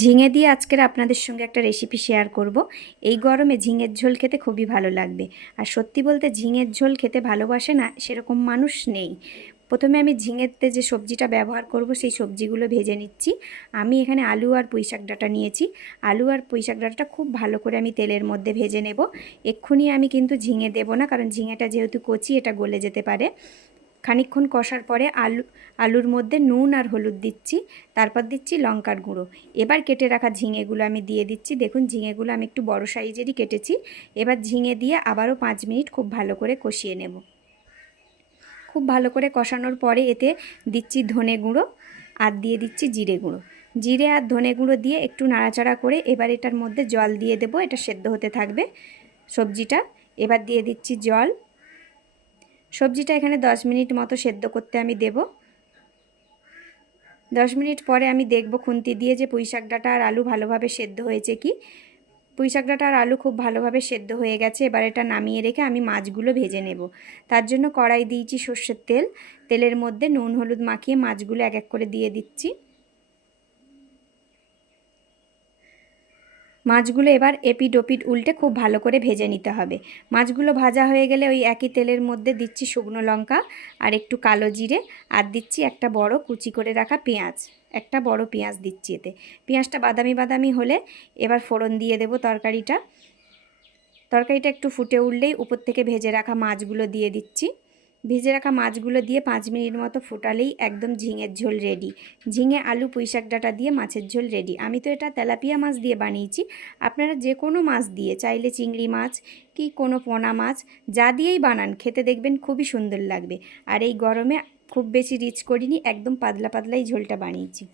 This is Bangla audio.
ঝিঙে দিয়ে আজকের আপনাদের সঙ্গে একটা রেসিপি শেয়ার করব। এই গরমে ঝিঙের ঝোল খেতে খুবই ভালো লাগবে। আর সত্যি বলতে ঝিঙের ঝোল খেতে ভালোবাসে না সেরকম মানুষ নেই। প্রথমে আমি ঝিঙেতে যে সবজিটা ব্যবহার করব সেই সবজিগুলো ভেজে নিচ্ছি। আমি এখানে আলু আর পুঁইশাক ডাঁটা নিয়েছি। আলু আর পুঁইশাক ডাঁটাটা খুব ভালো করে আমি তেলের মধ্যে ভেজে নেব। এক্ষুনি আমি কিন্তু ঝিঙে দেব না, কারণ ঝিঙেটা যেহেতু কচি এটা গলে যেতে পারে। খানিকক্ষণ কষার পরে আলুর মধ্যে নুন আর হলুদ দিচ্ছি, তারপর দিচ্ছি লঙ্কার গুঁড়ো। এবার কেটে রাখা ঝিঙেগুলো আমি দিয়ে দিচ্ছি। দেখুন ঝিঙেগুলো আমি একটু বড় সাইজেরই কেটেছি। এবার ঝিঙে দিয়ে আবারও 5 মিনিট খুব ভালো করে কষিয়ে নেব। খুব ভালো করে কষানোর পরে এতে দিচ্ছি ধনে গুঁড়ো আর দিয়ে দিচ্ছি জিরে গুঁড়ো। জিরে আর ধনে গুঁড়ো দিয়ে একটু নাড়াচাড়া করে এবার এটার মধ্যে জল দিয়ে দেবো। এটা সেদ্ধ হতে থাকবে সবজিটা। এবার দিয়ে দিচ্ছি জল। সবজিটা এখানে 10 মিনিট মতো সেদ্ধ করতে আমি দেব। 10 মিনিট পরে আমি দেখব খুন্তি দিয়ে যে পুঁইশাক ডাঁটা আর আলু ভালোভাবে সেদ্ধ হয়েছে কি। পুঁইশাক ডাঁটা আর আলু খুব ভালোভাবে সেদ্ধ হয়ে গেছে। এবার এটা নামিয়ে রেখে আমি মাছগুলো ভেজে নেব। তার জন্য কড়াই দিয়েছি সর্ষের তেল। তেলের মধ্যে নুন হলুদ মাখিয়ে মাছগুলো এক এক করে দিয়ে দিচ্ছি। মাছগুলো এবার এপিট ওপিট উল্টে খুব ভালো করে ভেজে নিতে হবে। মাছগুলো ভাজা হয়ে গেলে ওই একই তেলের মধ্যে দিচ্ছি শুকনো লঙ্কা আর একটু কালো জিরে, আর দিচ্ছি একটা বড় কুচি করে রাখা পেঁয়াজ। একটা বড় পেঁয়াজ দিচ্ছি এতে। পেঁয়াজটা বাদামি বাদামি হলে এবার ফোড়ন দিয়ে দেব তরকারিটা একটু ফুটে উঠলেই উপর থেকে ভেজে রাখা মাছগুলো দিয়ে দিচ্ছি। ভেজে রাখা মাছগুলো দিয়ে 5 মিনিট মতো ফোটালেই একদম ঝিঙের ঝোল রেডি। ঝিঙে আলু পুঁইশাক ডাঁটা দিয়ে মাছের ঝোল রেডি। আমি তো এটা তেলাপিয়া মাছ দিয়ে বানিয়েছি। আপনারা যে কোনো মাছ দিয়ে, চাইলে চিংড়ি মাছ কি কোনো পোনা মাছ যা দিয়েই বানান খেতে দেখবেন খুবই সুন্দর লাগবে। আর এই গরমে খুব বেশি রিচ করিনি, একদম পাতলা পাতলাই ঝোলটা বানিয়েছি।